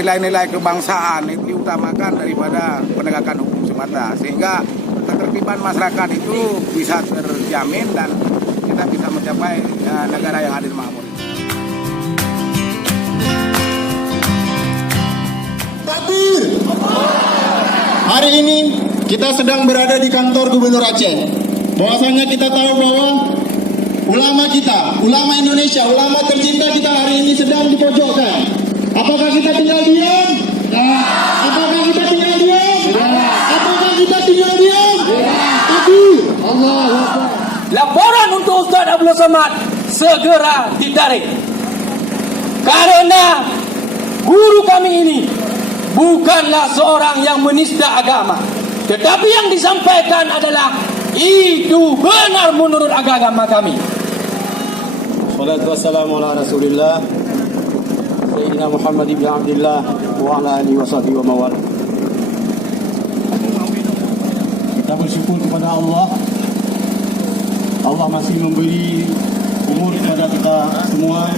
Nilai-nilai kebangsaan itu diutamakan daripada penegakan hukum semata, sehingga ketertiban masyarakat itu bisa terjamin dan kita bisa mencapai negara yang adil makmur. Takbir! Hari ini kita sedang berada di kantor Gubernur Aceh. Bahwasanya kita tahu bahwa ulama kita, ulama Indonesia, ulama tercinta kita hari ini sedang dipojokkan. Apakah kita tinggal diam? Apakah kita tinggal diam? Apakah kita tinggal diam? Takbir! Allahu Akbar. Laporan untuk Ustaz Abdul Somad segera ditarik. Karena guru kami ini bukanlah seorang yang menista agama, tetapi yang disampaikan adalah itu benar menurut agama kami. Salatu wassalamu ala Rasulillah Sayyidina Muhammad ibn Abdullah wa ala alihi wa sahbihi wa mawal. Kita bersyukur kepada Allah. Allah masih memberi umur kepada kita semua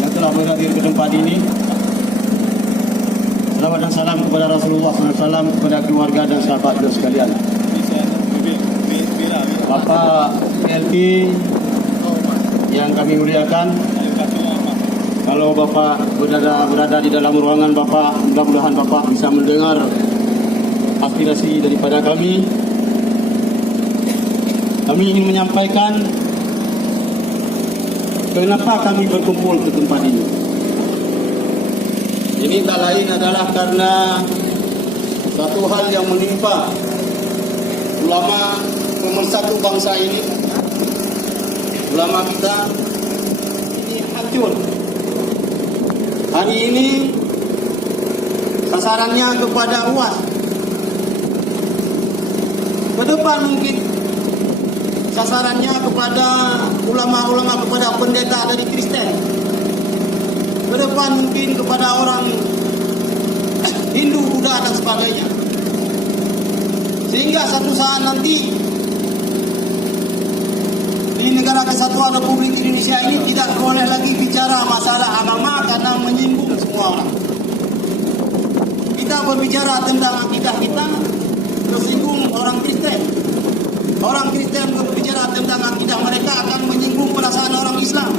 yang telah berhadir ke tempat ini. Salawat dan salam kepada Rasulullah SAW, kepada keluarga dan sahabat beliau sekalian. Bapak PLP yang kami muliakan, kalau Bapak berada di dalam ruangan Bapak, mudah-mudahan Bapak bisa mendengar aspirasi daripada kami. Kami ingin menyampaikan kenapa kami berkumpul ke tempat ini. Ini tak lain adalah karena satu hal yang menimpa ulama pemersatu bangsa ini. Ulama kita ini hancur. Hari ini sasarannya kepada UAS. Ke depan mungkin sasarannya kepada ulama-ulama, kepada pendeta dari Kristen. Ke depan mungkin kepada orang Hindu, Buddha dan sebagainya. Sehingga satu saat nanti di negara kesatuan Republik Indonesia ini tidak boleh lagi bicara masalah agama karena menyinggung semua orang. Kita berbicara tentang akidah kita, tersinggung orang Kristen. Orang Kristen berbicara tentang akidah mereka akan menyinggung perasaan orang Islam.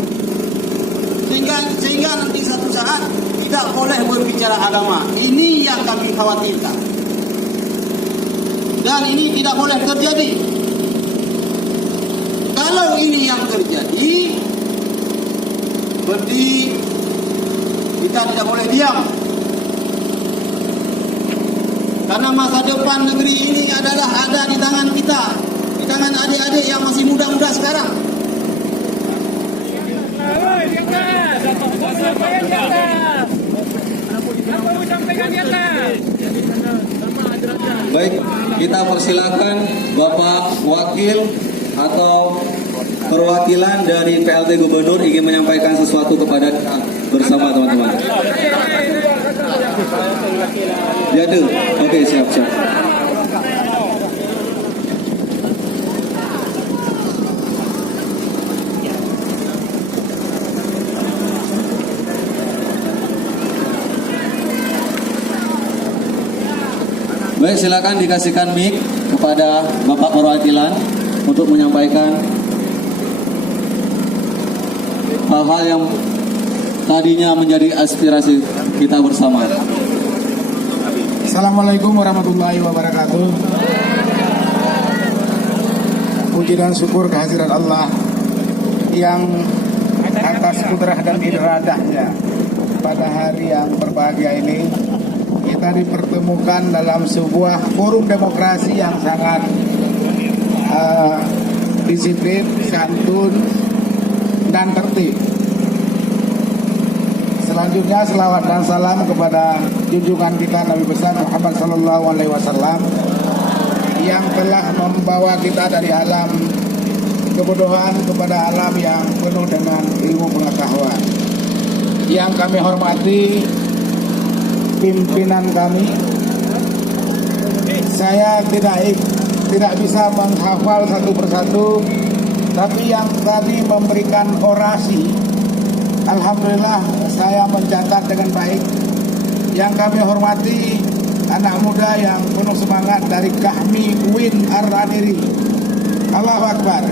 Sehingga nanti satu saat tidak boleh berbicara agama. Ini yang kami khawatirkan. Dan ini tidak boleh terjadi. Kalau ini yang terjadi, berarti kita tidak boleh diam. Karena masa depan negeri ini adalah ada di tangan kita, di tangan adik-adik yang masih muda-muda sekarang. Baik, kita persilakan Bapak Wakil atau perwakilan dari PLT Gubernur ingin menyampaikan sesuatu kepada kita bersama teman-teman. Jadu, oke, siap. Baik, silakan dikasihkan mic kepada Bapak perwakilan untuk menyampaikan hal-hal yang tadinya menjadi aspirasi kita bersama. Assalamualaikum warahmatullahi wabarakatuh. Puji dan syukur kehadiran Allah yang atas kudrah dan iradahnya pada hari yang berbahagia ini kita dipertemukan dalam sebuah forum demokrasi yang sangat disiplin, santun, dan tertib. Selanjutnya selawat dan salam kepada junjungan kita Nabi besar Muhammad SAW yang telah membawa kita dari alam kebodohan kepada alam yang penuh dengan ilmu pengetahuan. Yang kami hormati pimpinan kami. Saya tidak bisa menghafal satu persatu, tapi yang tadi memberikan orasi, alhamdulillah saya mencatat dengan baik. yang kami hormati anak muda yang penuh semangat dari Kahmi Uin Ar-Raniri. Allahu Akbar.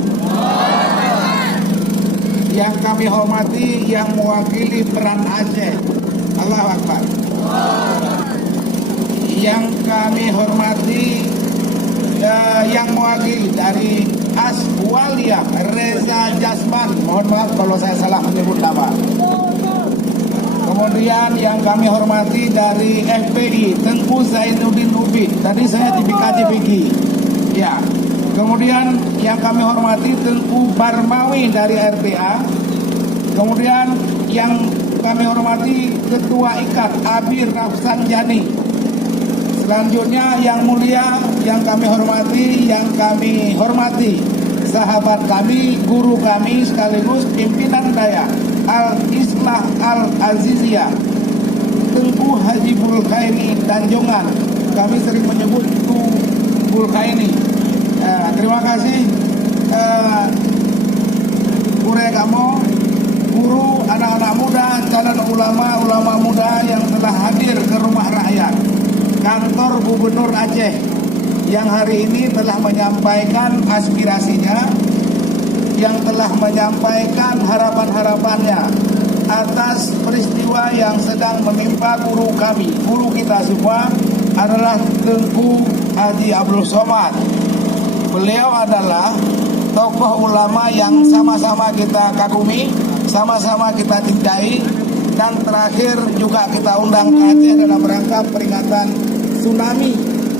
Yang kami hormati yang mewakili peran Aceh. Allahu Akbar. Yang kami hormati yang mewakili dari Aswalia Reza Jasman. Mohon maaf kalau saya salah menyebut nama. Kemudian yang kami hormati dari FPI Tengku Zainuddin Ubid. Tadi saya di BKJPG. Ya. Kemudian yang kami hormati Tengku Barmawi dari RTA. Kemudian yang kami hormati Ketua IKAT Abir Rafsanjani. Selanjutnya yang mulia yang kami hormati sahabat kami, guru kami sekaligus pimpinan daya Al-Islah Al-Aziziyah Tengku Haji Bulkaini Tanjungan. Kami sering menyebut Tengku Bulkaini. Terima kasih Kuregamo, guru, anak-anak muda, calon ulama muda yang telah hadir ke rumah rakyat kantor Gubernur Aceh yang hari ini telah menyampaikan aspirasinya, yang telah menyampaikan harapan-harapannya atas peristiwa yang sedang menimpa guru kami. Guru kita semua adalah Tengku Haji Abdul Somad. Beliau adalah tokoh ulama yang sama-sama kita kagumi, sama-sama kita cintai, dan terakhir juga kita undang ke Aceh dalam rangka peringatan tsunami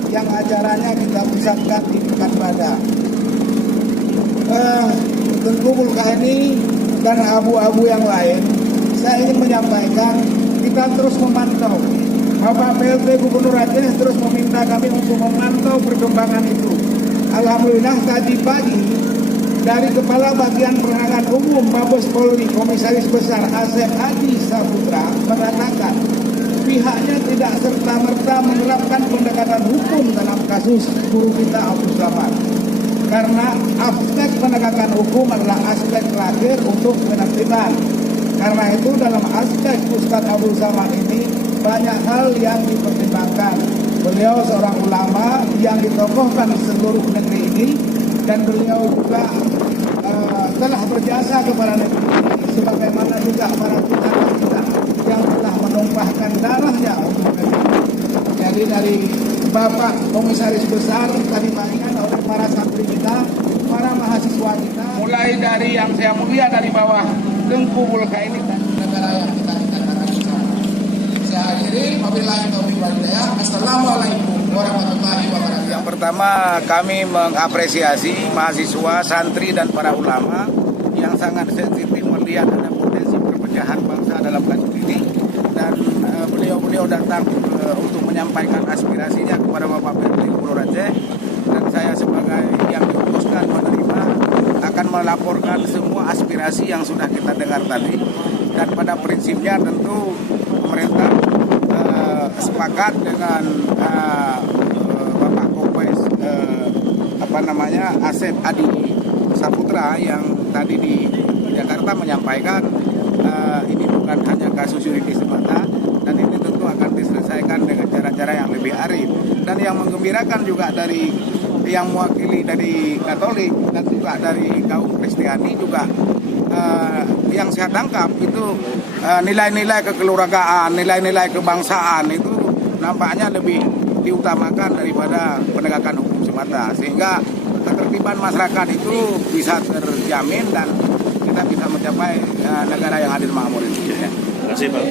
yang acaranya kita pusatkan di Pekanbadak. Tengku Bulkaini dan abu-abu yang lain, saya ingin menyampaikan kita terus memantau. Bapak PLT Gubernur Aceh terus meminta kami untuk memantau perkembangan itu. Alhamdulillah tadi pagi dari Kepala Bagian Penerangan Umum Mabes Polri Komisaris Besar Asep Adi Saputra mengatakan pihaknya tidak serta-merta menerapkan pendekatan hukum dalam kasus guru kita Abdul Somad. Karena aspek penegakan hukum adalah aspek terakhir untuk penertiban. Karena itu dalam aspek Ustadz Abdul Somad ini banyak hal yang dipertimbangkan. Beliau seorang ulama yang ditokohkan seluruh negeri ini, dan beliau juga telah berjasa kepada negeri ini, sebagaimana juga para kita yang telah menumpahkan darahnya untuk negeri. Jadi dari Bapak Komisaris Besar tadi bagian oleh para santri kita, para mahasiswa kita, mulai dari yang saya mulia dari bawah Tengku Bulkaini dan negara yang kita akan bisa. Saya akhiri, wabillahi taufiq wal hidayah. Assalamualaikum warahmatullahi wabarakatuh. Yang pertama, kami mengapresiasi mahasiswa, santri dan para ulama yang sangat sensitif melihat ada potensi perpecahan bangsa dalam kasus ini, dan beliau datang untuk menyampaikan aspirasinya kepada Bapak PLT Gubernur Aceh, dan saya sebagai yang diutuskan menerima akan melaporkan semua aspirasi yang sudah kita dengar tadi. Dan pada prinsipnya tentu pemerintah sepakat dengan Bapak Kompes Asep Adi Saputra yang tadi di Jakarta menyampaikan ini bukan hanya kasus yuridis semata, dan ini tentu akan diselesaikan dengan cara-cara yang lebih arif. Dan yang menggembirakan juga dari yang mewakili dari Katolik dan juga dari kaum Kristiani juga yang saya tangkap itu nilai-nilai kekeluargaan, nilai-nilai kebangsaan itu nampaknya lebih diutamakan daripada penegakan hukum semata, sehingga ketertiban masyarakat itu bisa terjamin dan kita bisa mencapai negara yang adil makmur itu. Terima kasih Pak.